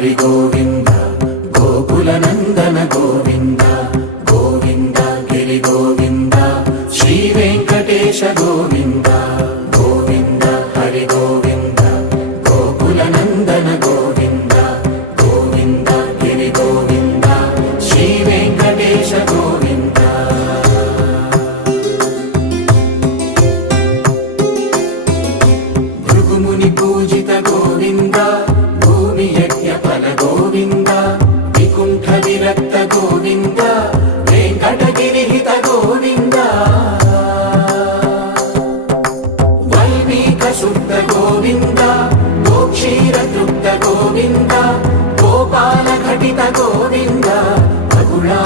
హరి గోవింద గోకుల నందన గోవింద గోవింద గిరి గోవింద శ్రీ వెంకటేశ గోవింద గోవింద హరి గోవింద గోకుల నందన గోవింద గోవింద గిరి గోవింద శ్రీ వెంకటేశ గోవింద భృగుముని పూజిత గోవింద భూమి యజ్ఞ ఫల గోవింద వికుంఠ విరక్త గోవింద వెంకటగిరి హిత గోవింద వైమీక శుద్ధ గోవింద గోక్షీర తృప్త గోవింద గోపాల ఘటిత గోవింద అగుళా